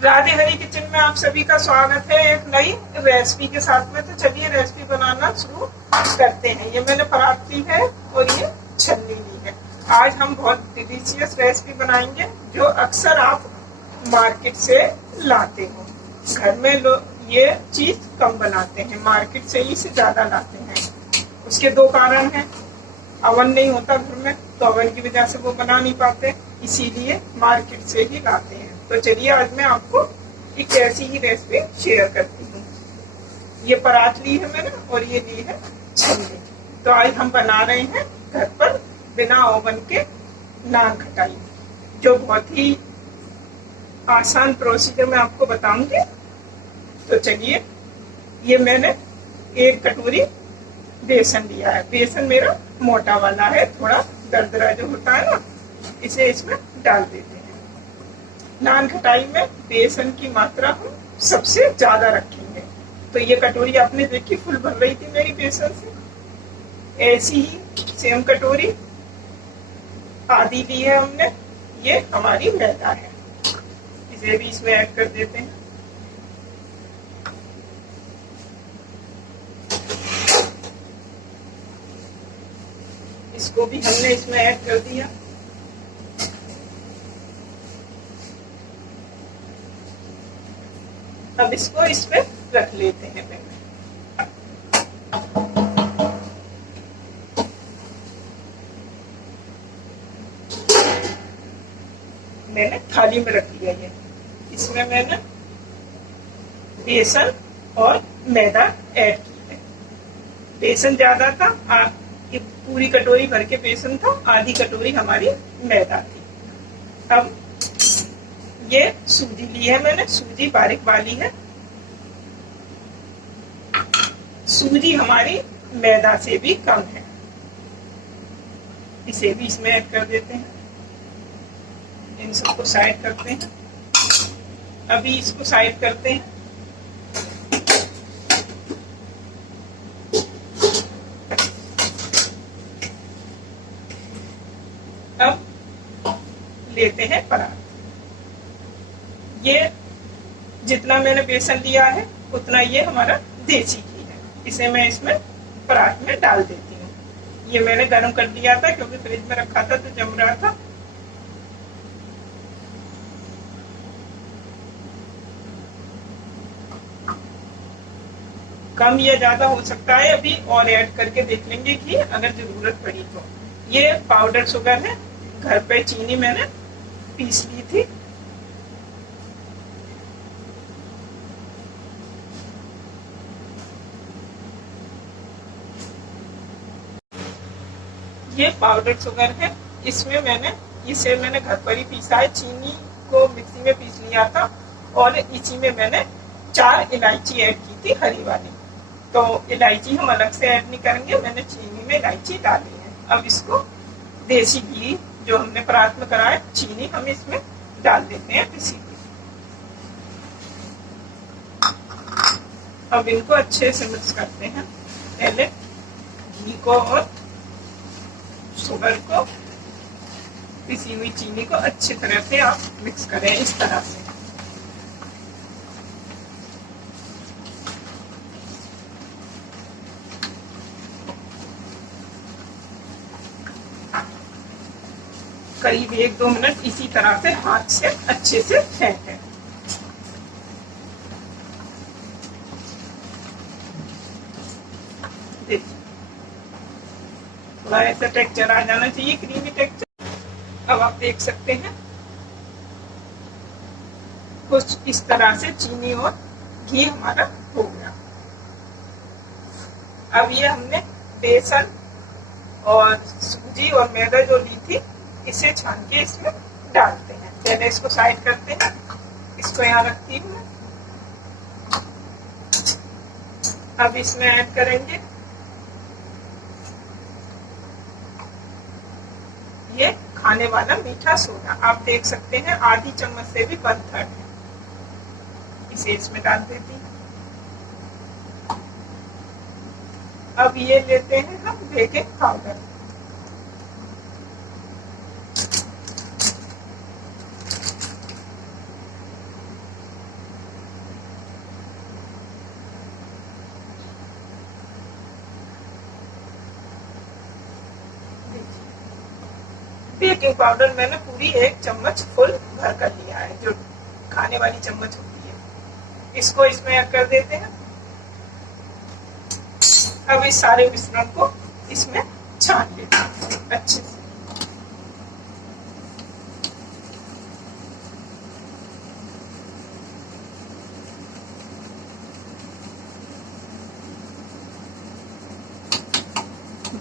राधे हरी kitchen में आप सभी का स्वागत है एक नई रेसिपी के साथ में। तो चलिए रेसिपी बनाना शुरू करते हैं। ये मैंने परात ली है और ये छन्नी ली है। आज हम बहुत डिलीशियस रेसिपी बनाएंगे जो अक्सर आप मार्केट से लाते हो। घर में लोग ये चीज कम बनाते हैं, मार्केट से ही से ज्यादा लाते हैं। उसके दो कारण हैं। अवन नहीं होता घर में, तो अवन की वजह से वो बना नहीं पाते, इसीलिए मार्केट से ही लाते हैं। तो चलिए आज मैं आपको एक ऐसी ही रेसिपी शेयर करती हूँ। ये परात ली है मैंने और ये ली है छन्नी। तो आज हम बना रहे हैं घर पर बिना ओवन के नान खटाई, जो बहुत ही आसान प्रोसीजर में आपको बताऊंगी। तो चलिए, ये मैंने एक कटोरी बेसन लिया है। बेसन मेरा मोटा वाला है, थोड़ा दरदरा जो होता है ना, इसे इसमें डाल देते हैं। नान खटाई में बेसन की मात्रा हम सबसे ज्यादा रखेंगे। तो ये कटोरी आपने देखी फुल भर रही थी मेरी बेसन से, ऐसी ही सेम कटोरी आधी ली है हमने। ये हमारी मैदा है, इसे भी इसमें ऐड कर देते हैं। इसको भी हमने इसमें ऐड कर दिया। अब इसको इस पे रख लेते हैं पहले। मैंने थाली में रख लिया ये। इसमें मैंने बेसन और मैदा ऐड किया है। बेसन ज्यादा था, ये पूरी कटोरी भर के बेसन था, आधी कटोरी हमारी मैदा थी। अब ये सूजी ली है मैंने, सूजी बारीक वाली है। सूजी हमारी मैदा से भी कम है, इसे भी इसमें ऐड कर देते हैं। इन सबको साइड करते हैं। अभी इसको साइड करते हैं। अब लेते हैं परात। ये जितना मैंने बेसन लिया है उतना ये हमारा देसी घी है। इसे मैं इसमें परात में डाल देती हूँ। ये मैंने गर्म कर दिया था क्योंकि फ्रिज में रखा था तो जम रहा था। कम या ज्यादा हो सकता है, अभी और ऐड करके देख लेंगे घी अगर जरूरत पड़ी तो। ये पाउडर शुगर है, घर पे चीनी मैंने पीस ली थी। ये पाउडर शुगर है, इसे मैंने घर पर ही पीसा है। चीनी को मिक्सी में पीस लिया था और इसी में मैंने 4 इलायची ऐड की थी, हरी वाली। तो इलायची हम अलग से ऐड नहीं करेंगे, मैंने चीनी में इलायची डाली है। अब इसको देसी घी जो हमने परात में करा है, चीनी हम इसमें डाल देते हैं पिसी हुई। अब इनको अच्छे से मिक्स करते हैं। पहले घी को और शुगर को, पिसी हुई चीनी को अच्छी तरह से आप मिक्स करें इस तरह से। करीब 1-2 मिनट इसी तरह से हाथ से अच्छे से फेंटें। देखिए थोड़ा ऐसा टेक्सचर आ जाना चाहिए, क्रीमी टेक्सचर। अब आप देख सकते हैं कुछ इस तरह से चीनी और घी हमारा हो गया। अब ये हमने बेसन और सूजी और मैदा जो ली थी, इसे छान के इसमें डालते हैं। पहले इसको साइड करते हैं, इसको यहाँ रखती हूँ। अब इसमें ऐड करेंगे ये खाने वाला मीठा सोडा। आप देख सकते हैं आधी चम्मच से भी 1/3 है। इसे इसमें डाल देती हूँ। अब ये लेते हैं हम बेकिंग पाउडर। बेकिंग पाउडर मैंने पूरी 1 चम्मच फुल भर कर लिया है, जो खाने वाली चम्मच होती है। इसको इसमें ऐड कर देते हैं। अब इस सारे मिश्रण को इसमें छान लेते हैं अच्छे से।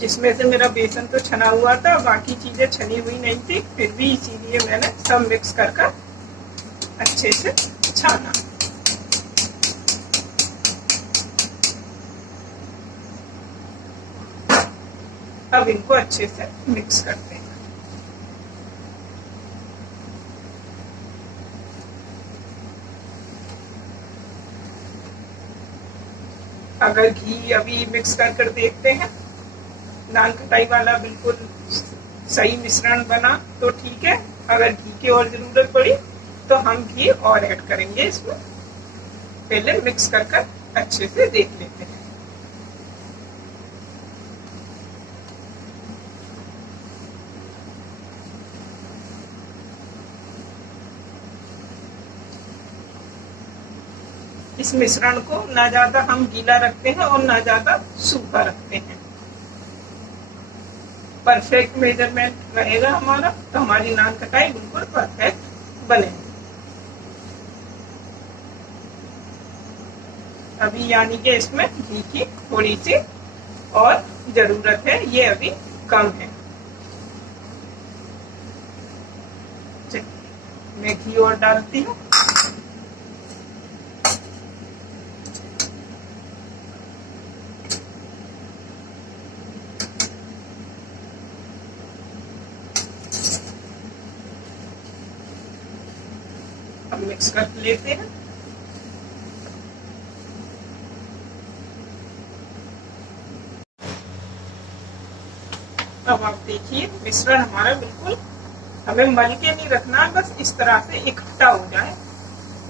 जिसमें से मेरा बेसन तो छना हुआ था, बाकी चीजें छनी हुई नहीं थी, फिर भी इसीलिए मैंने सब मिक्स कर अच्छे से छाना। अब इनको अच्छे से मिक्स करते हैं। अगर घी अभी मिक्स कर देखते हैं, नान खटाई वाला बिल्कुल सही मिश्रण बना तो ठीक है। अगर घी की और जरूरत पड़ी तो हम घी और ऐड करेंगे इसमें। पहले मिक्स कर अच्छे से देख लेते हैं। इस मिश्रण को ना ज्यादा हम गीला रखते हैं और ना ज्यादा सूखा रखते हैं। परफेक्ट मेजरमेंट रहेगा हमारा, तो हमारी नान खटाई बिल्कुल परफेक्ट बनेगी। अभी यानी कि इसमें घी की थोड़ी सी और जरूरत है, ये अभी कम है। मैं घी और डालती हूँ। अब मिक्स कर लेते हैं। अब आप देखिए मिश्रण हमारा बिल्कुल, हमें मल के नहीं रखना है, बस इस तरह से इकट्ठा हो जाए।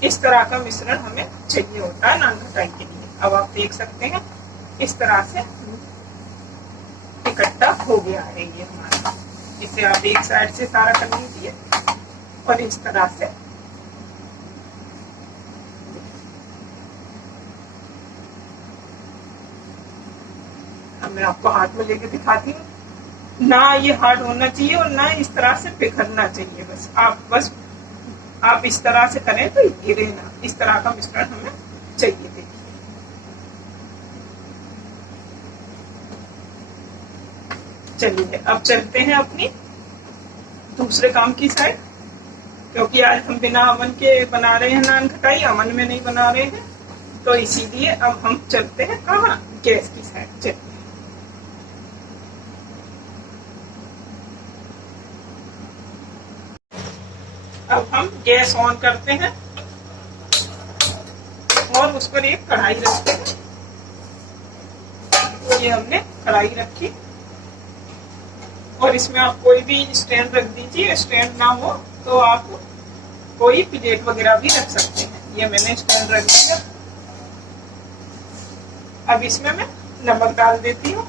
इस तरह का मिश्रण हमें चाहिए होता है नान खटाई के लिए। अब आप देख सकते हैं इस तरह से इकट्ठा हो गया है ये हमारा। इसे आप एक साइड से सारा कर लीजिए और इस तरह से मैं आपको हाथ में लेके दिखाती हूँ। ना ये हार्ड होना चाहिए और ना इस तरह से बिखरना चाहिए। बस आप इस तरह से करें तो गिरे ना। इस तरह का मिश्रण हमें चाहिए। देखिए चलिए अब चलते हैं अपनी दूसरे काम की साइड, क्योंकि आज हम बिना अवन के बना रहे हैं नान खटाई, अवन में नहीं बना रहे हैं, तो इसीलिए अब हम चलते हैं कहाँ, गैस की साइड। चलिए अब हम गैस ऑन करते हैं और उस पर एक कढ़ाई रखते हैं। ये हमने कढ़ाई रखी और इसमें आप कोई भी स्टैंड रख दीजिए। स्टैंड ना हो तो आप कोई प्लेट वगैरह भी रख सकते हैं। ये मैंने स्टैंड रख दिया। अब इसमें मैं नमक डाल देती हूँ।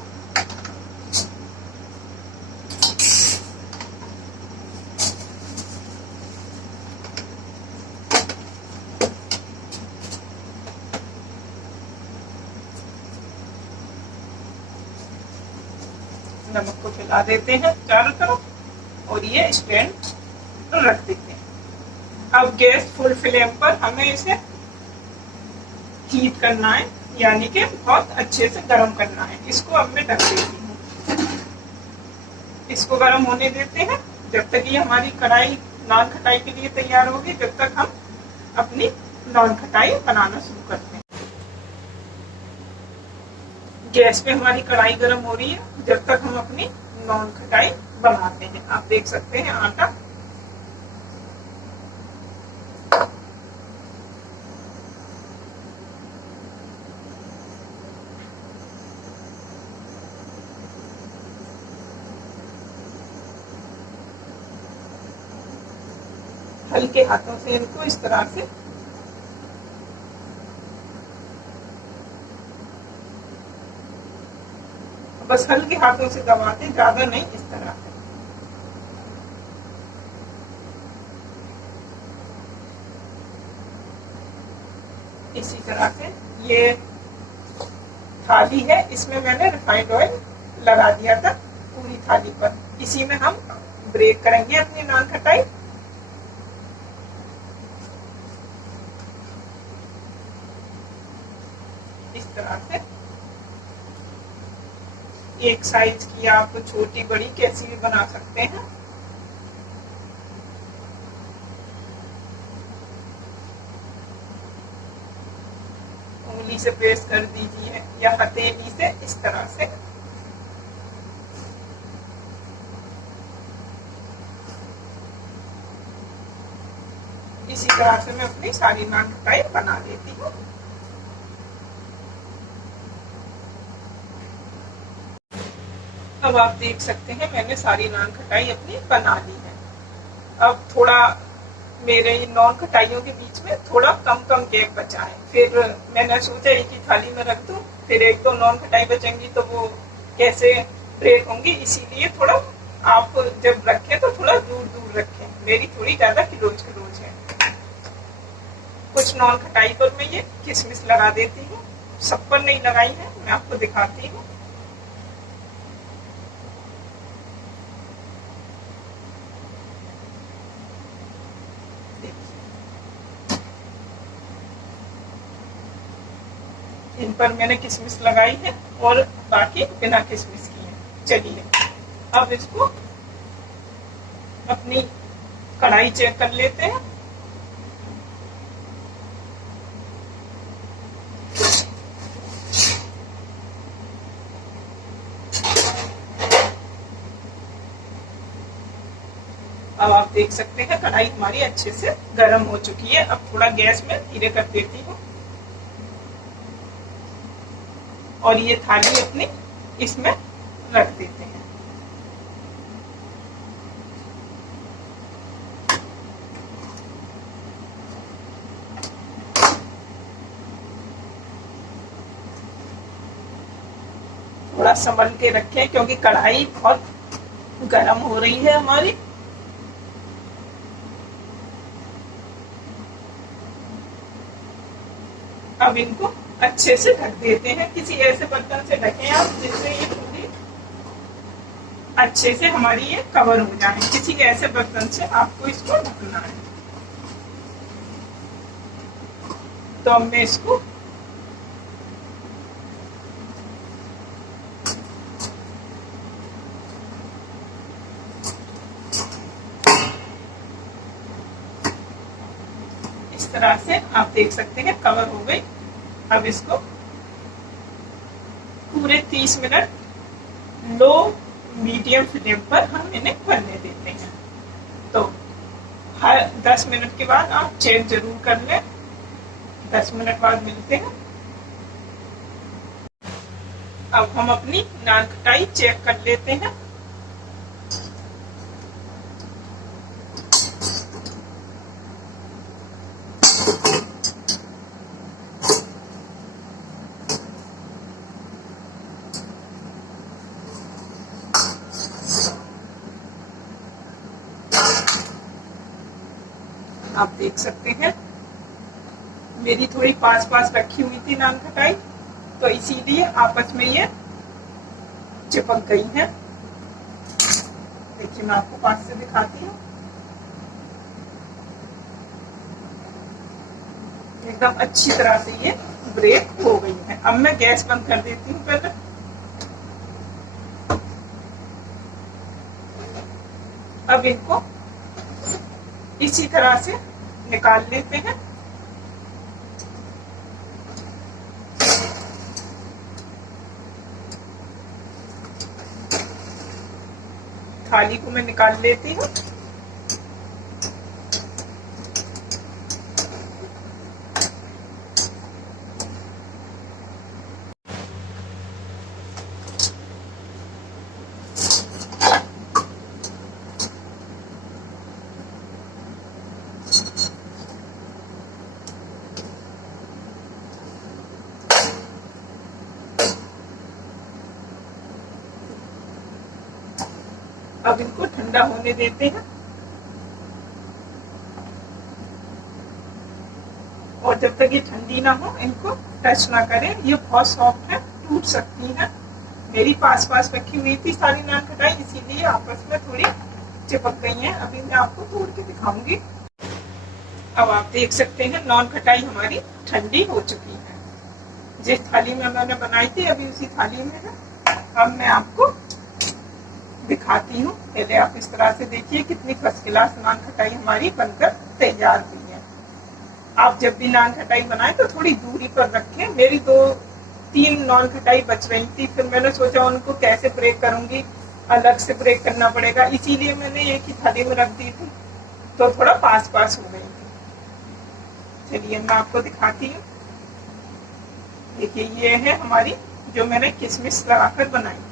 नमक को फैला देते हैं चारों तरफ और ये स्टैंड रख देते हैं। अब गैस फुल फ्लेम पर हमें इसे हीट करना है, यानी कि बहुत अच्छे से गर्म करना है। इसको अब मैं ढक देती हूँ। इसको गर्म होने देते हैं जब तक ये हमारी कढ़ाई नान खटाई के लिए तैयार होगी, जब तक हम अपनी नान खटाई बनाना शुरू करते हैं। गैस पे हमारी कढ़ाई गर्म हो रही है, जब तक हम अपनी नान खटाई बनाते हैं। आप देख सकते हैं आटा हल्के हाथों से इनको इस तरह से बस हल्के हाथों से दबाते, ज्यादा नहीं, इस तरह से। इसी तरह से ये थाली है, इसमें मैंने रिफाइंड ऑयल लगा दिया था पूरी थाली पर। इसी में हम ब्रेक करेंगे अपनी नान खटाई। इस तरह से एक साइज की आप छोटी बड़ी कैसी भी बना सकते हैं। उंगली से प्रेस कर दीजिए या हथेली से, इस तरह से। इसी तरह से मैं अपनी सारी नान खटाई बना लेती हूँ। अब आप देख सकते हैं मैंने सारी नान खटाई अपनी बना ली है। अब थोड़ा मेरे नान खटाइयों के बीच में थोड़ा कम कम गैप बचा है। फिर मैंने सोचा एक ही थाली में रख दूं, फिर एक दो नान खटाई बचेंगी तो वो कैसे ब्रेक होंगी, इसीलिए थोड़ा आप जब रखें तो थोड़ा दूर दूर रखें। मेरी थोड़ी ज्यादा क्लोज क्लोज है। कुछ नान खटाई पर मैं ये किशमिश लगा देती हूँ, सब पर नहीं लगाई है, मैं आपको दिखाती हूँ। इन पर मैंने किशमिश लगाई है और बाकी बिना किशमिश की है। चलिए अब इसको अपनी कढ़ाई चेक कर लेते हैं। अब आप देख सकते हैं कढ़ाई हमारी अच्छे से गर्म हो चुकी है। अब थोड़ा गैस में धीरे कर देती हूँ और ये थाली अपनी इसमें रख देते हैं। थोड़ा संभल के रखें क्योंकि कढ़ाई बहुत गर्म हो रही है हमारी। अब इनको अच्छे से ढक देते हैं। किसी ऐसे बर्तन से ढकें आप जिससे ये पूरी अच्छे से हमारी ये कवर हो जाए। किसी ऐसे बर्तन से आपको इसको ढकना है। तो अब मैं इसको इस तरह से आप देख सकते हैं कवर हो गई। अब इसको पूरे 30 मिनट लो मीडियम फ्लेम पर हम इन्हें बनने देते हैं। तो हर 10 मिनट के बाद आप चेक जरूर कर लें। 10 मिनट बाद मिलते हैं। अब हम अपनी नान खटाई चेक कर लेते हैं। आप देख सकते हैं मेरी थोड़ी पास पास रखी हुई थी नान खटाई, तो इसीलिए आपस में ये चिपक गई है। देखिए मैं आपको पास से दिखाती हूँ। एकदम अच्छी तरह से ये ब्रेक हो गई है। अब मैं गैस बंद कर देती हूँ पहले। अब इनको इसी तरह से निकाल लेते हैं। थाली को मैं निकाल लेती हूँ। अब इनको ठंडा होने देते हैं। और जब तक ये ठंडी ना हो इनको टच ना करें। ये बहुत सॉफ्ट है, टूट सकती है। मेरी पास पास रखी हुई थी सारी नान खटाई, इसीलिए आपस में थोड़ी चिपक गई हैं। अभी मैं आपको तोड़ के दिखाऊंगी। अब आप देख सकते हैं नान खटाई हमारी ठंडी हो चुकी है। जिस थाली में मैंने बनाई थी अभी उसी थाली में है। अब मैं आपको दिखाती हूँ। पहले आप इस तरह से देखिए कितनी फर्स्ट क्लास नान खटाई हमारी बनकर तैयार हुई है। आप जब भी नान खटाई बनाएं तो थोड़ी दूरी पर रखें। मेरी 2-3 नान खटाई बच रही थी, फिर मैंने सोचा उनको कैसे ब्रेक करूंगी, अलग से ब्रेक करना पड़ेगा, इसीलिए मैंने एक ही थाली में रख दी थी, तो थोड़ा पास पास हो गई थी। चलिए मैं आपको दिखाती हूँ। देखिए ये है हमारी जो मैंने किशमिश लगाकर बनाई थी,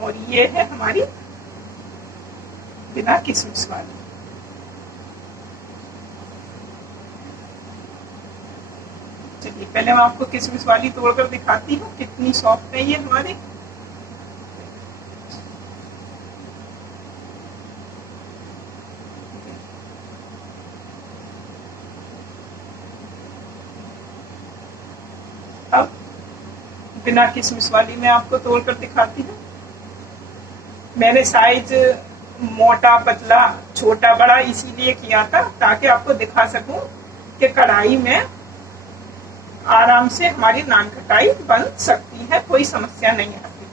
और ये है हमारी बिना किशमिश वाली। चलिए पहले मैं आपको किशमिश वाली तोड़कर दिखाती हूँ कितनी सॉफ्ट है ये हमारी। अब बिना किशमिश वाली मैं आपको तोड़कर दिखाती हूँ। मैंने साइज मोटा पतला छोटा बड़ा इसीलिए किया था ताकि आपको दिखा सकूं कि कढ़ाई में आराम से हमारी नान खटाई बन सकती है, कोई समस्या नहीं आती।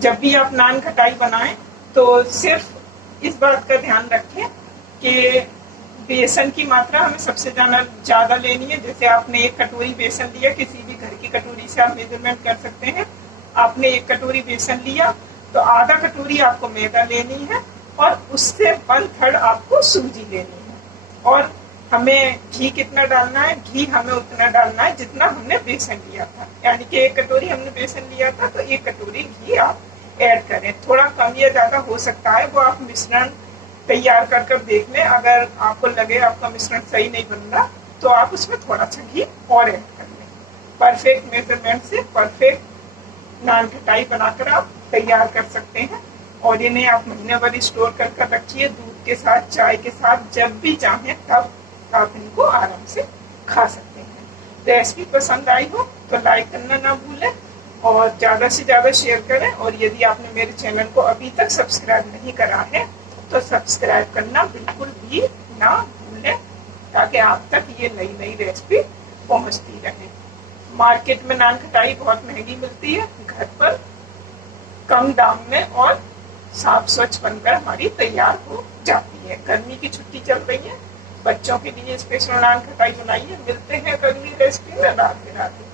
जब भी आप नान खटाई बनाएं तो सिर्फ इस बात का ध्यान रखें कि बेसन की मात्रा हमें सबसे ज्यादा लेनी है। जैसे आपने 1 कटोरी बेसन लिया, किसी भी घर की कटोरी से आप मेजरमेंट कर सकते हैं। आपने 1 कटोरी बेसन लिया तो आधा कटोरी आपको मैदा लेनी है और उससे 1/3 आपको सूजी लेनी है। और हमें घी कितना डालना है, घी हमें उतना डालना है जितना हमने बेसन लिया था। यानी कि 1 कटोरी हमने बेसन लिया था तो 1 कटोरी घी आप ऐड करें। थोड़ा कम या ज्यादा हो सकता है, वो आप मिश्रण तैयार कर देख लें। अगर आपको लगे आपका मिश्रण सही नहीं बन रहा तो आप उसमें थोड़ा सा घी और ऐड कर लें। परफेक्ट मेजरमेंट से परफेक्ट नान खटाई बनाकर आप तैयार कर सकते हैं। और इन्हें आप महीने भर स्टोर कर रखिए, दूध के साथ, चाय के साथ, जब भी चाहें तब आप इनको आराम से खा सकते हैं। रेसिपी पसंद आई हो तो लाइक करना ना भूलें और ज़्यादा से ज़्यादा शेयर करें। और यदि आपने मेरे चैनल को अभी तक सब्सक्राइब नहीं करा है तो सब्सक्राइब करना बिल्कुल भी ना भूलें, ताकि आप तक ये नई नई रेसिपी पहुंचती रहे। मार्केट में नान खटाई बहुत महंगी मिलती है, घर पर कम दाम में और साफ स्वच्छ बनकर हमारी तैयार हो जाती है। गर्मी की छुट्टी चल रही है, बच्चों के लिए स्पेशल नान खटाई बनाइए। मिलते हैं अगली रेसिपी में। राधे राधे।